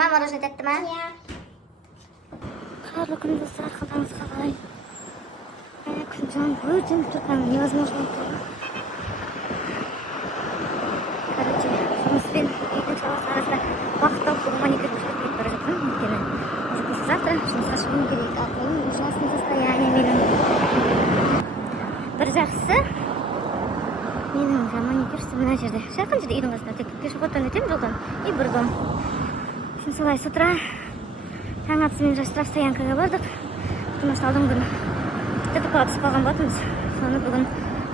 ма, мороженое тәтті ма? Қарлы күн достар, қалдаңызға қалай? Күн жауын өтініп тұрған, невозможно екен. Короче, жұмыспен үйдің шаласы арасында уақыт тауып бүгін маникюр кетіп бара жатырмын. Өйткені уже послезавтра жұмысқа шығуым керек. Қолым ужасный состояние менің. Бір жақсысы, менің маникюршісі мына жерде. Жақын жерде үйдің қасында. Тек пешеходтан өтемін жолдан. И бір дом. Şimdi солай с утра таң атысымен штрафстоянкаға бардық. Потому что алдыңғы күні ДТП-ға түсіп қалған болатынбыз. Соны бүгін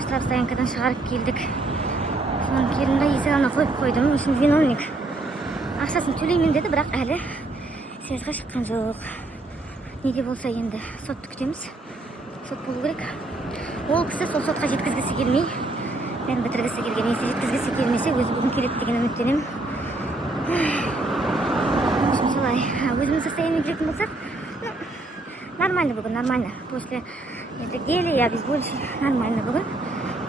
штрафстоянкадан шығарып келдік. Соның келінді есік алдына қойып қойдым. Үшін виновник ақшасын төлеймін деді, бірақ әлі съезға шыққан жоқ. Неде болса енді сотты күтеміз. Сот болу керек. Ол кісі сол сотқа жеткізгісі келмей, бәрін бітіргісі келген. Есе жеткізгісі келмесе, өзі бүгін келеді деген үміттенемін. Солай, өзімнің состояние келетін болсақ, нормально бүгін, нормально. После геля и обезболивающий нормально бүгін.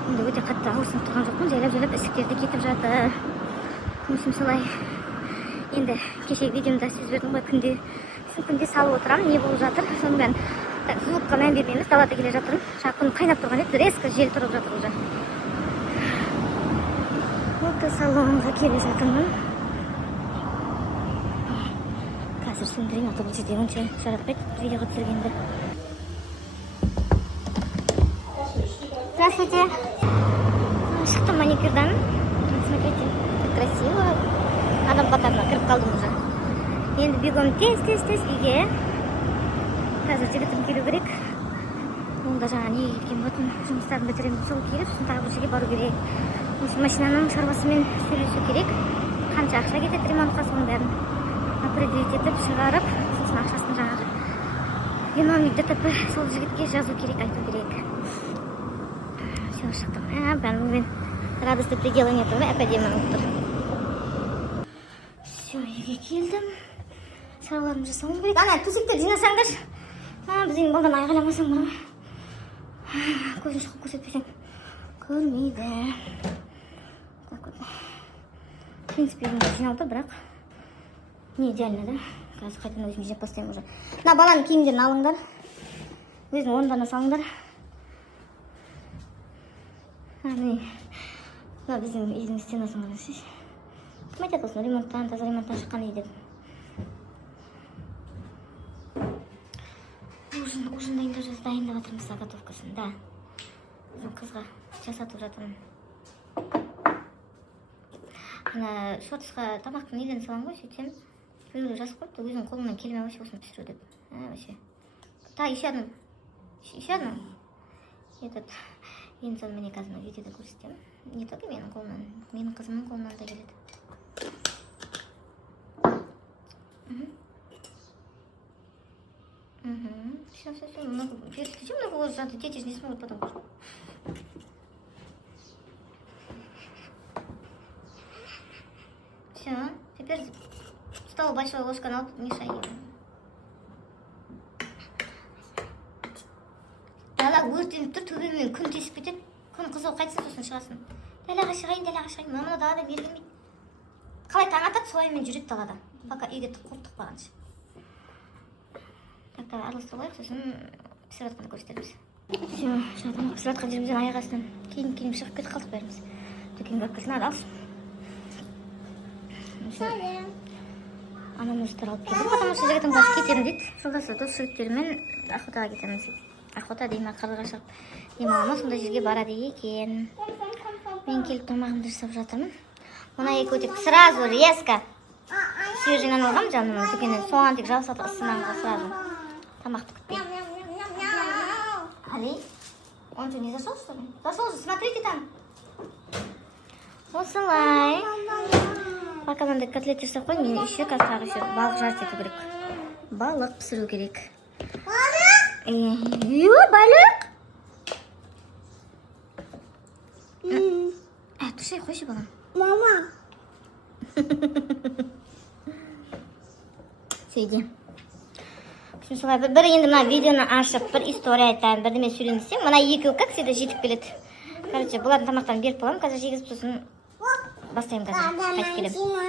Енді өте қатты ауырсынып тұрған жоқпын, жайлап-жайлап ісіктерді кетіп жатыр. Солай, енді кешегі видеомда сөз бердім ғой, күнде салып отырамын, не болып жатыр. Соның бәрін звукқа мән бермейміз, далада келе жатырмын. Күн қайнап тұрған еді, резко жел тұрып жатыр уже. Осы салонға келе жатырмын. Қазір сөндірейін, а то бұл жерде онша жаратпайды видеоға түсіргенді. Здравствуйте. Шықтым маникюрдан. Смотрите, как красиво. Адам қатарына кіріп қалдым уже. Енді бегом тез үйге. Қазір жігітім келу керек. Онда жаңа неге кеткен болатын, жұмыстарын бітіремін, сол келіп, сосын тағы бір жерге бару керек. Осы машинаның шаруасымен сөйлесу керек. Қанша ақша кетеді ремонтқа, соның бәрін определить етіп, шығарып, сосын ақшасын жаңағы виновник ДТП сол жігітке жазу керек, айту керек. Все, шықтым. Бәрін радосты предела нету, әп-әдемі ұлттыр. Все, үйге келдім. Шараларым жасауым керек. Ана, төсектер жинасаңдар. Біздің балдан айғаламасаң бұны. Көзін шығып көрсетпесең көрмейді. В принципе, үйімді жиналды, бірақ не идеально, да? Қазір қайтадан өзім жинап бастаймын уже. Мына баланың киімдерін алыңдар. Өзінің орындарына салыңдар. Мына біздің үйдің стенасын қараңызшы. Кім айтады осыны ремонттан, таза ремонттан шыққан үй деп. Ужин дайындап жатырмыз, заготовкасын, да. Өзім қызға жасатып жатырмын. Ана шотысқа тамақтың неден салам ғой, сөйтсем, біреулер жазып қойыпты, өзім қолымнан келмей вообще осыны пісіру деп. Вообще. Та, еще одну. Этот, енді соны міне қазір видеода көрсетемін. Не только менің қолымнан, менің қызымның қолынан да келеді. Все, много ложишь, дети же не смогут потом. Все, теперь стол большой ложка на мешай. Дала өртеніп тұр, төбемен күн тесіп кетеді. Күн қызу қайтсын, сосын шығасын. Далаға шығайын. Мама далада бергенмейді. Қалай таң атады, солаймен жүреді далада. Пока үйге тықпағанша. Араластырып алайық, сосын пісіп жатқанды көрсетеміз. Все, жатырмын, пісіп жатқан жерімізден аяқ астынан кейін шығып кетіп қалдық бәріміз. Дүкенге әпкесін алсын. Анам өздері алып келдім, потому что жігітім қазір кетемін дейді. Жолдасы дос жігіттерімен охотаға кетемін дейді. Охота деймін, қырға шығып демалама, сондай жерге барады екен. Мен келіп тамағымды жасап жатырмын. Мына екі өтек сразу резко свежийнан алғам жанымның дүкеннен. Соған тек жабысатық ысынанға сразу. Тамақты күтпей. Али, он что, не зашел, что ли? Зашел же, смотрите там. Осылай. Пока мынандай котлет жасап қойын, мен еще қазір еще балық жарып ету керек. Балық пісіру керек. Балық? Тұршай, қойшы балам. Мама. Сөйде. Солай, бір енді мына видеоны ашып, бір история айтайын, бірдеме сөйлемесем, мына екеуі как всегда жетіп келеді. Короче, бұлардың тамақтарын беріп боламын, қазір жегізіп сосын бастаймын қазір. Қайтып келем.